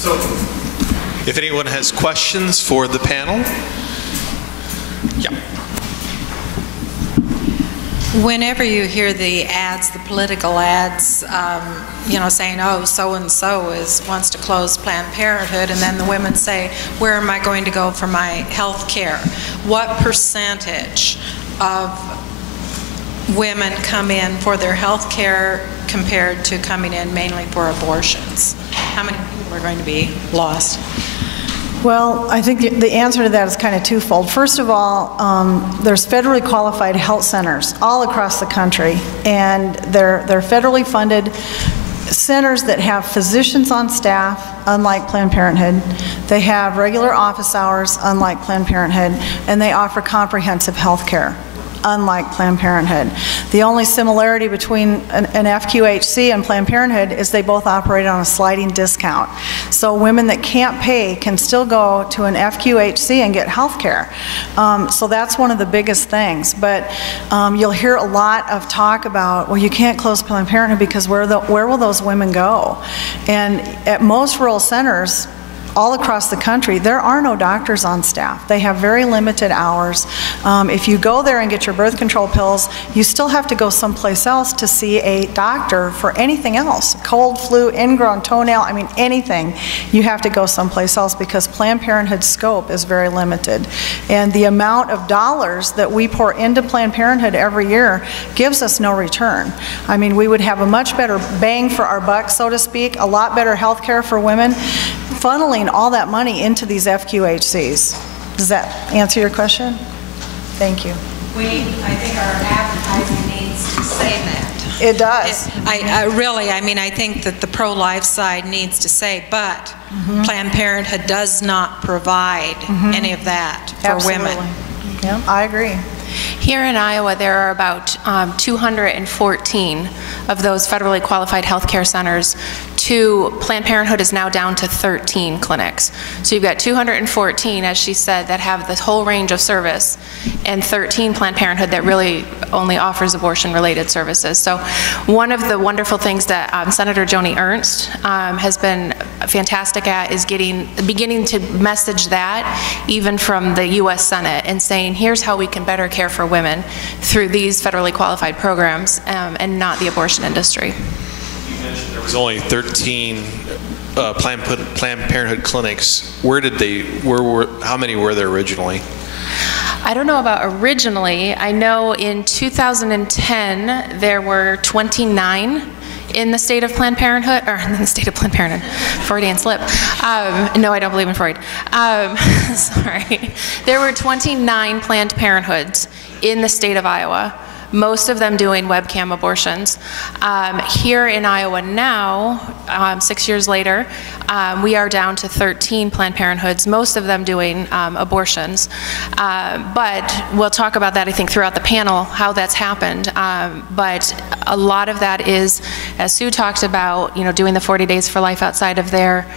So, if anyone has questions for the panel, yeah. Whenever you hear the ads, the political ads, you know, saying, oh, so-and-so wants to close Planned Parenthood, and then the women say, where am I going to go for my health care? What percentage of women come in for their health care compared to coming in mainly for abortions? How many people are going to be lost? Well, I think the answer to that is kind of twofold. First of all, there's federally qualified health centers all across the country, and they're federally funded centers that have physicians on staff, unlike Planned Parenthood. They have regular office hours, unlike Planned Parenthood, and they offer comprehensive health care, unlike Planned Parenthood. The only similarity between an FQHC and Planned Parenthood is they both operate on a sliding discount. So women that can't pay can still go to an FQHC and get health care. So that's one of the biggest things. But you'll hear a lot of talk about, well, you can't close Planned Parenthood because where will those women go? And at most rural centers, all across the country, there are no doctors on staff. They have very limited hours. If you go there and get your birth control pills, you still have to go someplace else to see a doctor for anything else. Cold, flu, ingrown toenail, I mean anything. You have to go someplace else because Planned Parenthood's scope is very limited. And the amount of dollars that we pour into Planned Parenthood every year gives us no return. I mean, we would have a much better bang for our buck, so to speak, a lot better health care for women, funneling all that money into these FQHCs. Does that answer your question? Thank you. I think our advertising needs to say that. It does. I think that the pro-life side needs to say, but Planned Parenthood does not provide any of that for women. Yeah, I agree. Here in Iowa, there are about 214 of those federally qualified healthcare centers. Planned Parenthood is now down to 13 clinics. So you've got 214, as she said, that have this whole range of service, and 13 Planned Parenthood that really only offers abortion-related services. So one of the wonderful things that Senator Joni Ernst has been fantastic at is beginning to message that even from the U.S. Senate and saying, here's how we can better care for women through these federally qualified programs and not the abortion industry. You mentioned there was only 13 Planned Parenthood clinics. How many were there originally? I don't know about originally. I know in 2010 there were 29 in the state of Planned Parenthood, or in the state of Planned Parenthood, Freudian slip. No, I don't believe in Freud. Sorry. There were 29 Planned Parenthoods in the state of Iowa, most of them doing webcam abortions. Here in Iowa now, 6 years later, we are down to 13 Planned Parenthoods, most of them doing abortions. But we'll talk about that, I think, throughout the panel, how that's happened. But a lot of that is, as Sue talked about, doing the 40 days for life outside of their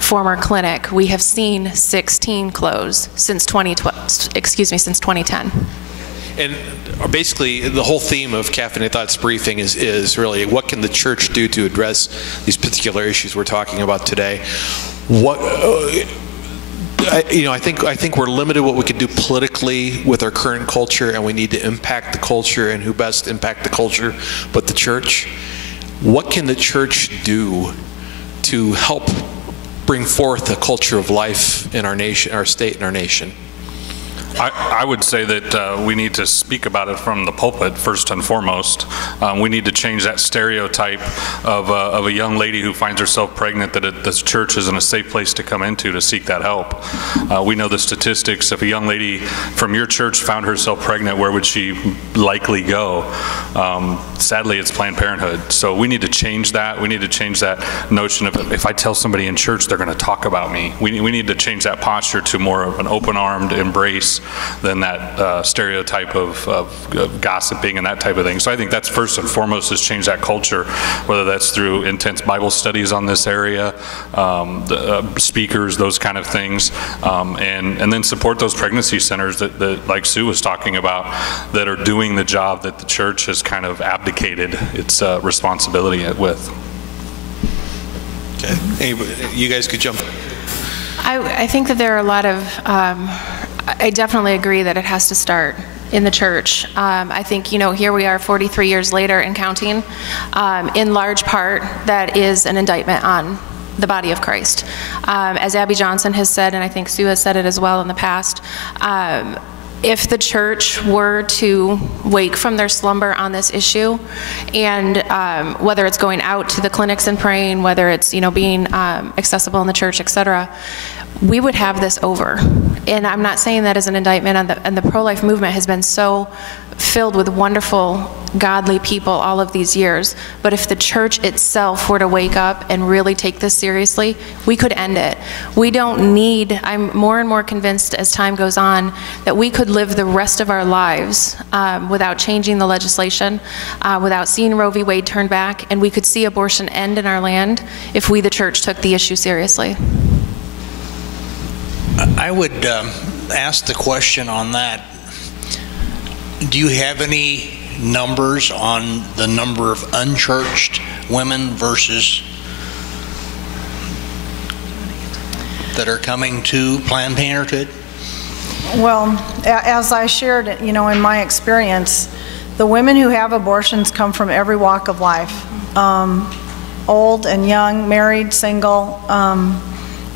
former clinic. We have seen 16 close since 2010. And basically, the whole theme of Caffeinated Thoughts Briefing is really what can the church do to address these particular issues we're talking about today. I think we're limited what we can do politically with our current culture, and we need to impact the culture, and who best impact the culture but the church. What can the church do to help bring forth a culture of life in our nation, our state, and our nation? I would say that we need to speak about it from the pulpit first and foremost. We need to change that stereotype of a young lady who finds herself pregnant that this church isn't a safe place to come into to seek that help. We know the statistics. If a young lady from your church found herself pregnant, where would she likely go? Sadly, it's Planned Parenthood. So we need to change that. We need to change that notion of if I tell somebody in church, they're going to talk about me. We need to change that posture to more of an open-armed embrace than that stereotype of gossiping and that type of thing. So I think that's first and foremost, is change that culture, whether that's through intense Bible studies on this area, speakers, those kind of things, and then support those pregnancy centers that, like Sue was talking about, that are doing the job that the church has kind of abdicated its responsibility with. Okay. Anybody, you guys could jump. I think that there are a lot of, I definitely agree that it has to start in the church. I think, you know, here we are 43 years later and counting. In large part, that is an indictment on the body of Christ. As Abby Johnston has said, and I think Sue has said it as well in the past, if the church were to wake from their slumber on this issue, and whether it's going out to the clinics and praying, whether it's, you know, being accessible in the church, etc., we would have this over. And I'm not saying that as an indictment on and the pro-life movement has been so filled with wonderful, godly people all of these years, but if the church itself were to wake up and really take this seriously, we could end it. We don't need, I'm more and more convinced as time goes on, that we could live the rest of our lives without changing the legislation, without seeing Roe v. Wade turn back, and we could see abortion end in our land if we, the church, took the issue seriously. I would ask the question on that. Do you have any numbers on the number of unchurched women versus that are coming to Planned Parenthood? Well, as I shared, you know, in my experience, the women who have abortions come from every walk of life, old and young, married, single,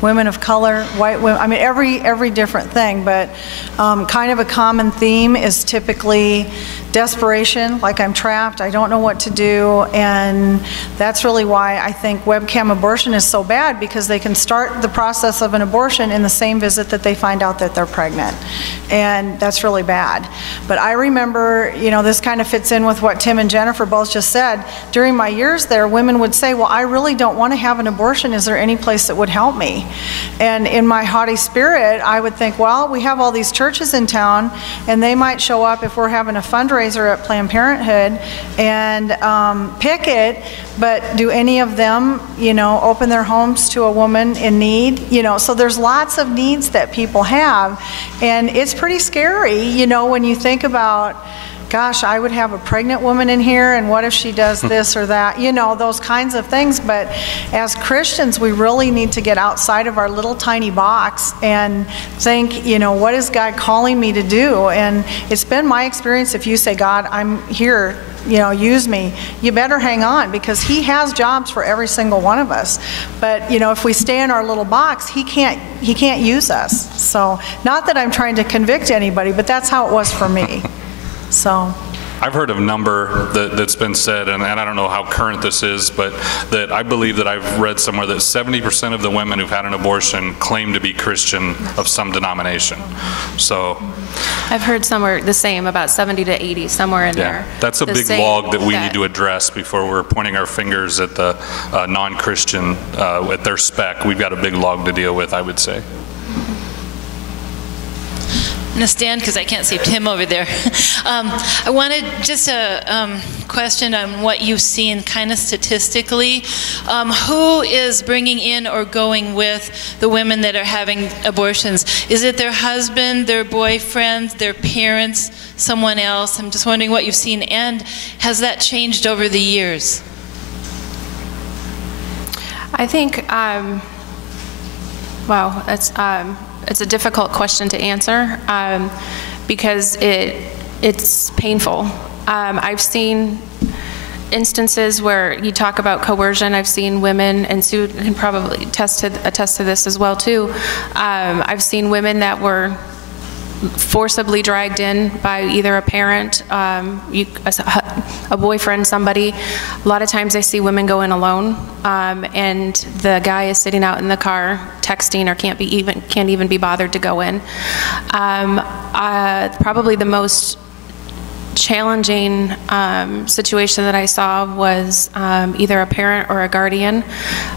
women of color, white women, I mean every different thing, but kind of a common theme is typically desperation, like I'm trapped, I don't know what to do, and that's really why I think webcam abortion is so bad, because they can start the process of an abortion in the same visit that they find out that they're pregnant, and that's really bad. But I remember, you know, this kind of fits in with what Tim and Jenifer both just said. During my years there, women would say, well, I really don't want to have an abortion, is there any place that would help me? And in my haughty spirit, I would think, well, we have all these churches in town, and they might show up if we're having a fundraiser at Planned Parenthood and picket, but do any of them, you know, open their homes to a woman in need? You know, so there's lots of needs that people have, and it's pretty scary, you know, when you think about, gosh, I would have a pregnant woman in here, and what if she does this or that, you know, those kinds of things. But as Christians, we really need to get outside of our little tiny box and think, you know, what is God calling me to do? And it's been my experience, if you say, God, I'm here, you know, use me, you better hang on, because He has jobs for every single one of us. But, you know, if we stay in our little box, He can't use us. So, not that I'm trying to convict anybody, but that's how it was for me. So I've heard of a number that's been said, and I don't know how current this is, but that I believe that I've read somewhere that 70% of the women who've had an abortion claim to be Christian of some denomination. So I've heard somewhere the same, about 70 to 80, somewhere in there. That's a big log that we need to address before we're pointing our fingers at the non-Christian, at their spec. We've got a big log to deal with, I would say. I'm going to stand because I can't see Tim over there. I wanted just a question on what you've seen kind of statistically. Who is bringing in or going with the women that are having abortions? Is it their husband, their boyfriend, their parents, someone else? I'm just wondering what you've seen, and has that changed over the years? I think, wow, that's... it's a difficult question to answer because it's painful. I've seen instances where you talk about coercion. I've seen women, and Sue can probably attest to this as well too. I've seen women that were forcibly dragged in by either a parent, a boyfriend, somebody. A lot of times I see women go in alone, and the guy is sitting out in the car texting, or can't even be bothered to go in. Probably the most challenging situation that I saw was either a parent or a guardian.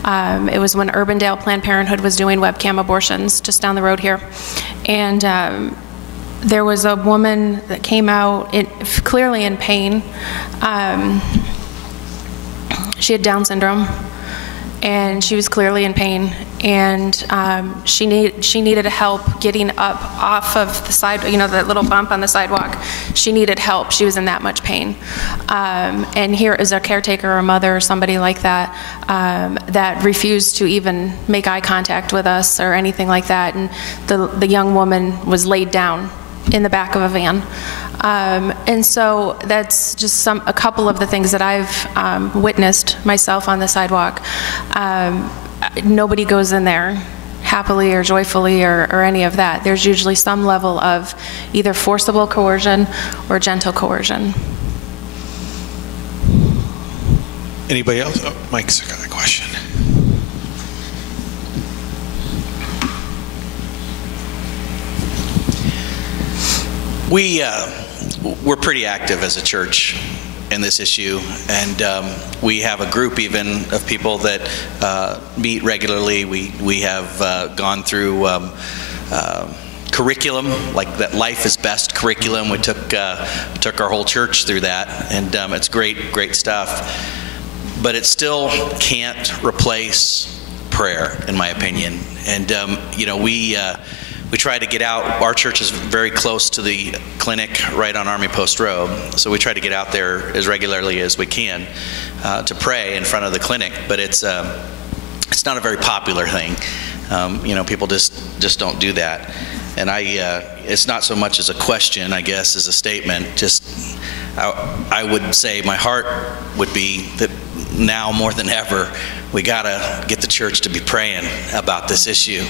It was when Urbandale Planned Parenthood was doing webcam abortions just down the road here, and there was a woman that came out clearly in pain. She had Down syndrome, and she was clearly in pain, and she needed help getting up off of the side, that little bump on the sidewalk. She needed help. She was in that much pain. And here is a caretaker or a mother or somebody like that that refused to even make eye contact with us or anything like that, and the young woman was laid down in the back of a van. And so that's just a couple of the things that I've witnessed myself on the sidewalk. Nobody goes in there happily or joyfully or any of that. There's usually some level of either forcible coercion or gentle coercion. Anybody else? Oh, Mike's got a question. We're pretty active as a church in this issue, and we have a group even of people that meet regularly. We have gone through curriculum, like that Life is Best curriculum. We took our whole church through that, and it's great stuff. But it still can't replace prayer, in my opinion. And we try to get out. Our church is very close to the clinic right on Army Post Road, so we try to get out there as regularly as we can to pray in front of the clinic. But it's not a very popular thing. People just don't do that. And it's not so much as a question, I guess, as a statement. Just I would say my heart would be that now more than ever, we gotta get the church to be praying about this issue.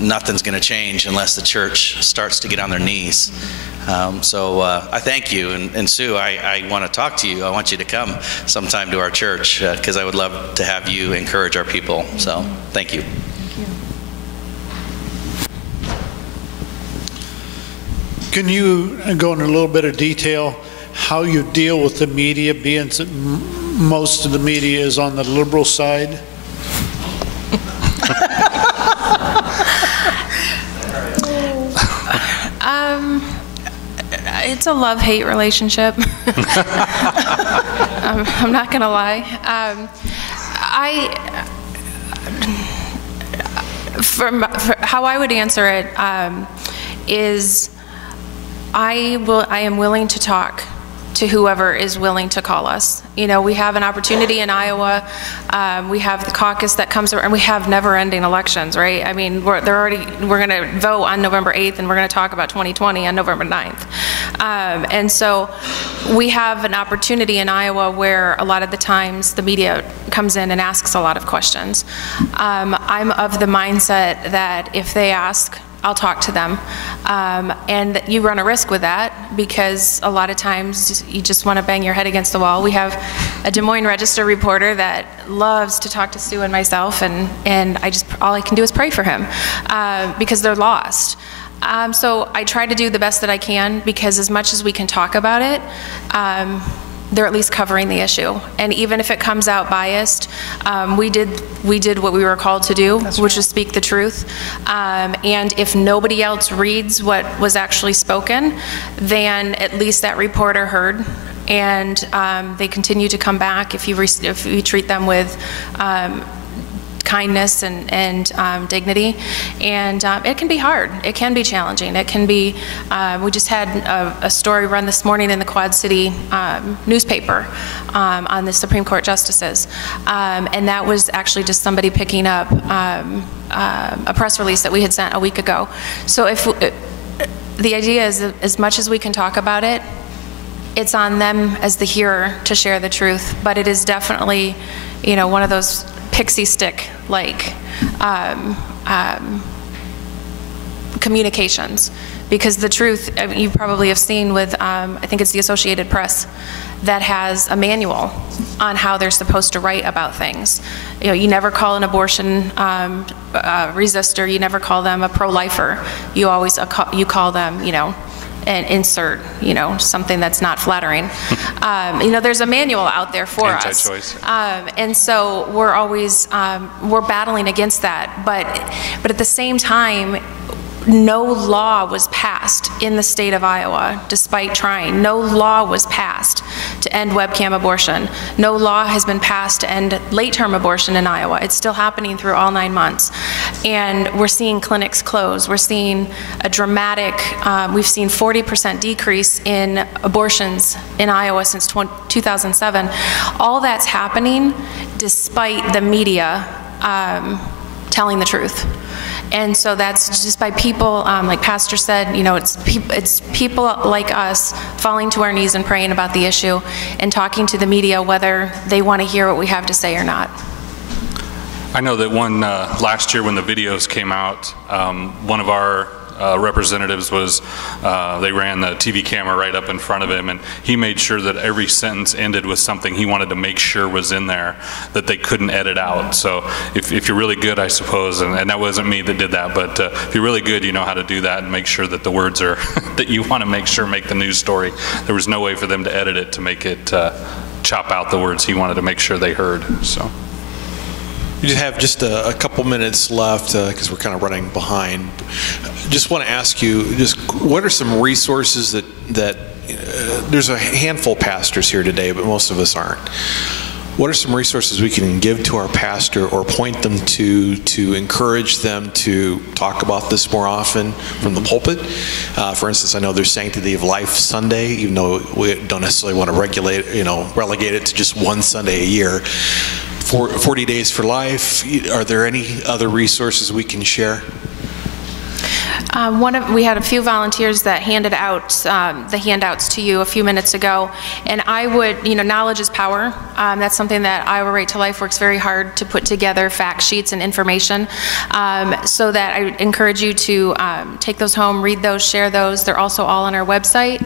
Nothing's going to change unless the church starts to get on their knees. So I thank you. And Sue, I want to talk to you. I want you to come sometime to our church because I would love to have you encourage our people. So thank you. Can you go into a little bit of detail how you deal with the media, being that most of the media is on the liberal side? It's a love-hate relationship. I'm not gonna lie. How I would answer it is I am willing to talk to whoever is willing to call us. We have an opportunity in Iowa. We have the caucus that comes around, and we have never-ending elections, right? I mean, we're going to vote on November 8th, and we're going to talk about 2020 on November 9th. And so we have an opportunity in Iowa where a lot of the times the media comes in and asks a lot of questions. I'm of the mindset that if they ask, I'll talk to them. And you run a risk with that because a lot of times you just want to bang your head against the wall. We have a Des Moines Register reporter that loves to talk to Sue and myself, and all I can do is pray for him because they're lost. So I try to do the best that I can because as much as we can talk about it, they're at least covering the issue. And even if it comes out biased, we did what we were called to do, which is speak the truth. And if nobody else reads what was actually spoken, then at least that reporter heard. And they continue to come back if you treat them with kindness and dignity. And it can be hard. It can be challenging. It can be, we just had a story run this morning in the Quad City newspaper on the Supreme Court justices. And that was actually just somebody picking up a press release that we had sent a week ago. So the idea is that as much as we can talk about it, it's on them as the hearer to share the truth. But it is definitely, one of those pixie stick like communications, because the truth, you probably have seen with I think it's the Associated Press that has a manual on how they're supposed to write about things. You never call an abortion resistor, you never call them a pro-lifer. You always call them, and insert, something that's not flattering. There's a manual out there for us. Anti-choice. And so we're always, we're battling against that. But at the same time, no law was passed in the state of Iowa, despite trying. No law was passed to end webcam abortion. No law has been passed to end late-term abortion in Iowa. It's still happening through all 9 months. And we're seeing clinics close. We're seeing a dramatic, we've seen 40% decrease in abortions in Iowa since 2007. All that's happening despite the media telling the truth. And so that's just by people, like Pastor said, you know, it's people like us falling to our knees and praying about the issue and talking to the media whether they want to hear what we have to say or not. I know that last year when the videos came out, one of our representatives was, they ran the TV camera right up in front of him, and he made sure that every sentence ended with something he wanted to make sure was in there that they couldn't edit out. So if you're really good, I suppose, and that wasn't me that did that, but if you're really good, you know how to do that and make sure that the words are that you want to make sure make the news story. There was no way for them to edit it to make it chop out the words he wanted to make sure they heard. So. We just have just a couple minutes left because we're kind of running behind. Just want to ask you, just what are some resources that there's a handful of pastors here today, but most of us aren't. What are some resources we can give to our pastor or point them to encourage them to talk about this more often from the pulpit? For instance, I know there's Sanctity of Life Sunday, even though we don't necessarily want to relegate it to just one Sunday a year. 40 Days for Life. Are there any other resources we can share? We had a few volunteers that handed out the handouts to you a few minutes ago, and I would, knowledge is power. That's something that Iowa Right to Life works very hard to put together, fact sheets and information, so that I encourage you to take those home, read those, share those. They're also all on our website.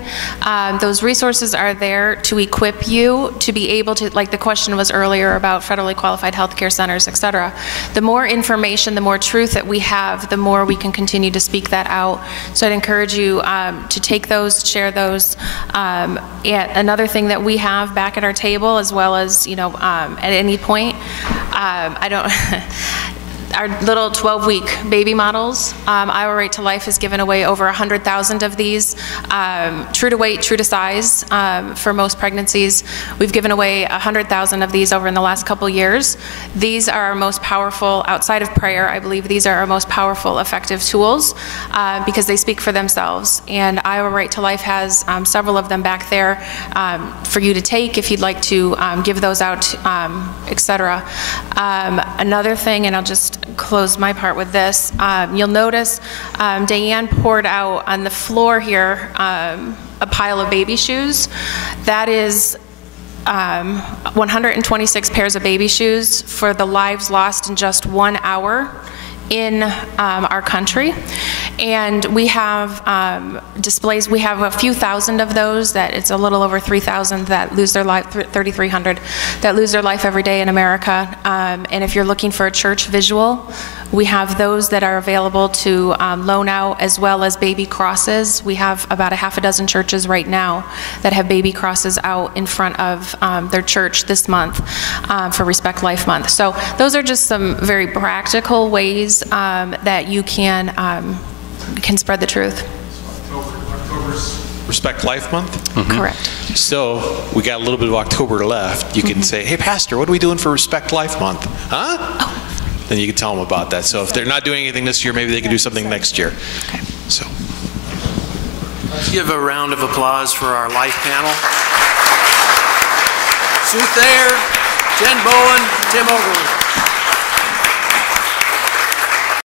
Those resources are there to equip you to be able to, like the question was earlier about federally qualified healthcare centers, et cetera. The more information, the more truth that we have, the more we can continue to speak that out. So I'd encourage you to take those, share those. Another thing that we have back at our table, as well as at any point, our little 12-week baby models. Iowa Right to Life has given away over 100,000 of these, true to weight, true to size, for most pregnancies. We've given away 100,000 of these over in the last couple years. These are our most powerful, outside of prayer, I believe these are our most powerful, effective tools because they speak for themselves. And Iowa Right to Life has several of them back there for you to take if you'd like to give those out, etc. Another thing, and I'll just close my part with this. You'll notice Diane poured out on the floor here a pile of baby shoes. That is 126 pairs of baby shoes for the lives lost in just 1 hour in our country. And we have displays, we have a few thousand of those, that it's a little over 3,000 that lose their life, 3,300 that lose their life every day in America. And if you're looking for a church visual, we have those that are available to loan out, as well as baby crosses. We have about a half a dozen churches right now that have baby crosses out in front of their church this month for Respect Life Month. So those are just some very practical ways that you can spread the truth. Respect Life Month? Mm-hmm. Correct. So we got a little bit of October left. You can say, hey, Pastor, what are we doing for Respect Life Month? Huh? Oh. Then you can tell them about that. So if they're not doing anything this year, maybe they can do something next year. Okay. So let's give a round of applause for our life panel. Sue Thayer, Jen Bowen, Tim Overlin.